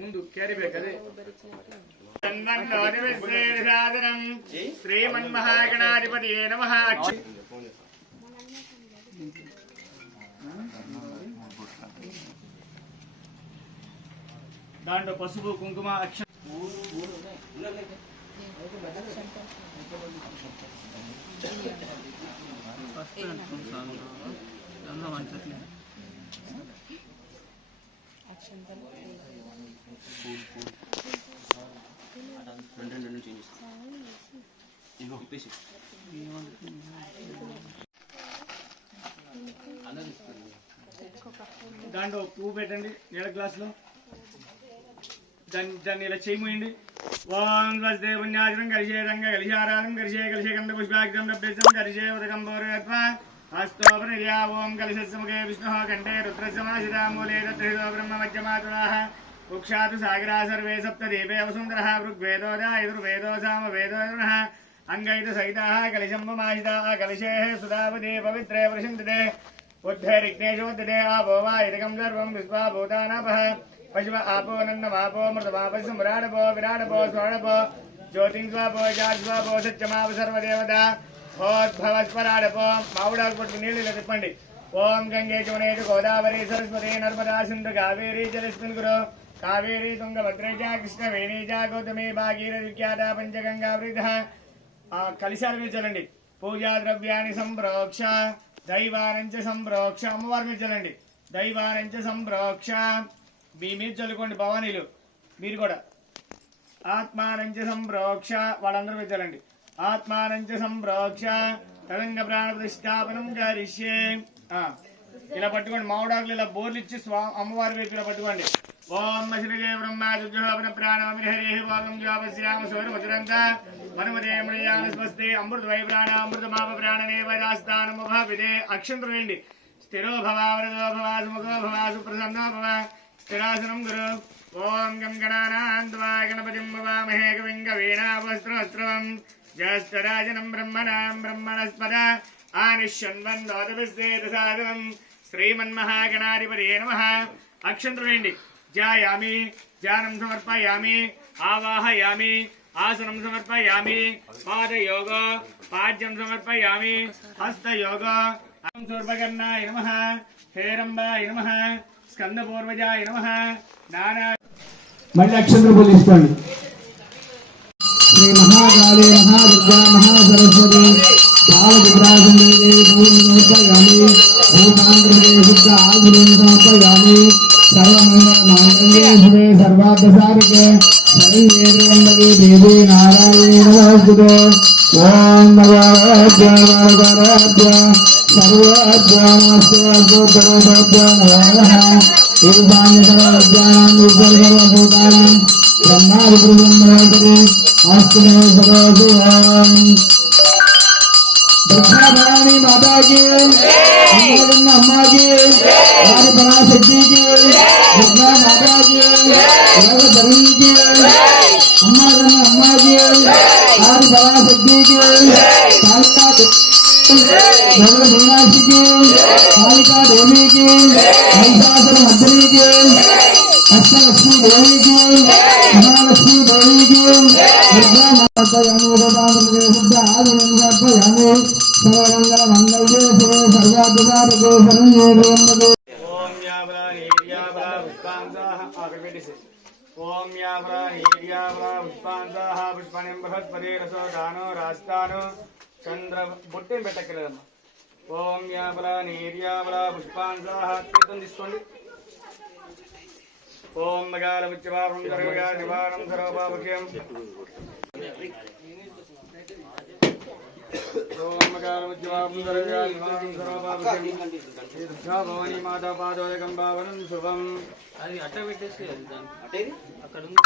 ముందు carry bag అదే శ్రీమన్మహాగణాధిపతయే నమః. దాంట్లో పసుపు కుంకుమ అక్ష దాంట్లో పువ్వు పెట్టండి నీళ్ళ గ్లాసులో. దాన్ని ఇలా చేయమోయండి. ఓం వస్తే పుణ్యాచరం కలిసే రంగ కలిశారాధం కలిసే కలిసే కంద పుష్పాక్షం రభ్యసం కలిసే ఉదకం పౌరత్వ హస్తోపనిర్యా. ఓం కలిసముఖే విష్ణు కంఠే రుద్రసమాసితా మూలే తత్హృదో బ్రహ్మ మధ్యమాతులాః కుక్షాతు సాగరా సర్వే సప్త దీపే వసుంధరః ఋగ్వేదోదా యజుర్వేదో సామవేదో యజునః అంగైత సహితాః కలిశంభమాహితాః కలిశేః సుధావదే పవిత్రే ప్రశంతితే ఉద్ధరిగ్నేశోద్ధతే ఆపో వా ఇదకం సర్వం విశ్వా భూతానాపః పశువ ఆపో నందమాపో మృతమాపస్సు మురాడపో విరాడపో స్వర్ణపో జ్యోతిస్వాపో జాస్వాపో సత్యమాప సర్వదేవత హోద్భవస్వరాడపో. మావుడాకు పట్టుకు నీళ్ళు ఇలా తిప్పండి. ఓం గంగే చోనేటు గోదావరి సరస్వతి నర్మదా సింధు కావేరీ జలస్మిన్ గురు కావేరీ తుంగభద్రేజ కృష్ణవేణీజ గౌతమి భాగీరథి విఖ్యాత పంచగంగా వృద్ధ. కలిశాల మీద చల్లండి. పూజా ద్రవ్యాన్ని సంప్రోక్ష దైవానంచ సంప్రోక్ష. అమ్మవారి మీద చల్లండి. దైవానంచ సంప్రోక్ష. మీ మీద చల్లుకోండి భవానీలు మీరు కూడా. ఆత్మానంచ సంప్రోక్ష. వాళ్ళందరూ మీద చల్లండి. ఆత్మానంచ సంప్రోక్ష తదంగ ప్రాణ ప్రతిష్టాపనం కరిష్యే. ఇలా పట్టుకోండి. మామిడాకులు ఇలా బోర్లు ఇచ్చి అమ్మవారి వైపు ఇలా పట్టుకోండి. ఓం శ్రీజయ బ్రహ్మాజోపన ప్రాణమిహరే భాగం జాపశ్యామ సౌరమధురంత మనుమదేమయాన స్వస్తి అమృత వై ప్రాణ అమృతమాప ప్రాణనే వైరాస్తానముభావిదే. అక్షంతలు వేయండి. స్థిరో భవ వరదో భవ సుముఖో భవ సుప్రసన్నో భవ స్థిరాసనం గురు. ఓం గం గణానాన్వా గణపతిం భవామహే కవిం కవీనావస్త్రవస్త్రవం జ్యేష్ఠరాజనం బ్రహ్మణాం బ్రహ్మణస్పద ఆనిష్యన్వన్నోదవిశ్వేతసాదనం. శ్రీమన్మహాగణాధిపతయే నమః. అక్షంతలు వేయండి. ధ్యాయామి ధ్యానం సమర్పయామి ఆవాహయామి ఆసనం సమర్పయామి పాదయోగ పాద్యం సమర్పయామి హస్తయోగ. సూర్పకర్ణాయ నమః హేరంబాయ నమః స్కందపూర్వజాయ నమః. నానా మళ్ళీ అక్షంతలు పూజించుకోండి. శ్రీ మహాకాళీ మహాదుర్గా మహాసరస్వతి బాలవిగ్రహందేవి భూమిపయామి భూతాంధ్రదే శుద్ధ ఆధుర్యం సమర్పయామి. సర్వమంగళమాంగళ్యే శివే సర్వార్థసాధికే శరణ్యే త్ర్యంబకే దేవీ నారాయణీ నమోస్తుతే. ఓం భగవద్భ్యో నమః సర్వభ్యో నమస్తే అస్తోత్తరభ్యో నమః. ఈశాన్య సర్వవిద్యానాం సర్వభూతానాం బ్రహ్మాదిపురుషోత్తరే अस्तु सरोजु. भवानी माता की अम्मा की हमारी पराशक्ति की दुर्गा माता की जननी की अम्मा की हमारी पराशक्ति की कालिका भगवान की कालिका देवी की महिषासुर मर्दिनी की अष्टलक्ष्मी देवी की महालक्ष्मी देवी की दुर्गा माता शुद्ध आदिम सर्वमंगल मंगल्ये शिवे सर्वाधिकारके शरण्ये त्र्यंबके. ओम यावरा नीर्यावरा पुष्पांसाः आगवेदिसे. ओम यावरा नीर्यावरा पुष्पांसाः पुष्पणिं बृहस्पति रसो दानो रास्तानो चंद्र बुट्टिन పెట్టకలేదమ్మ. ఓం యావరా నీర్యావరా పుష్పాంసాः తీర్థం తీసుకోండి. ఓం మగాలముచ్చవాహం సర్వగా నివారం సర్వపాపఖ్యం. భవానీ మాతా పాదోదకం పావనం శుభం. అది అట్ట పెట్టేసి అక్కడ ఉంది.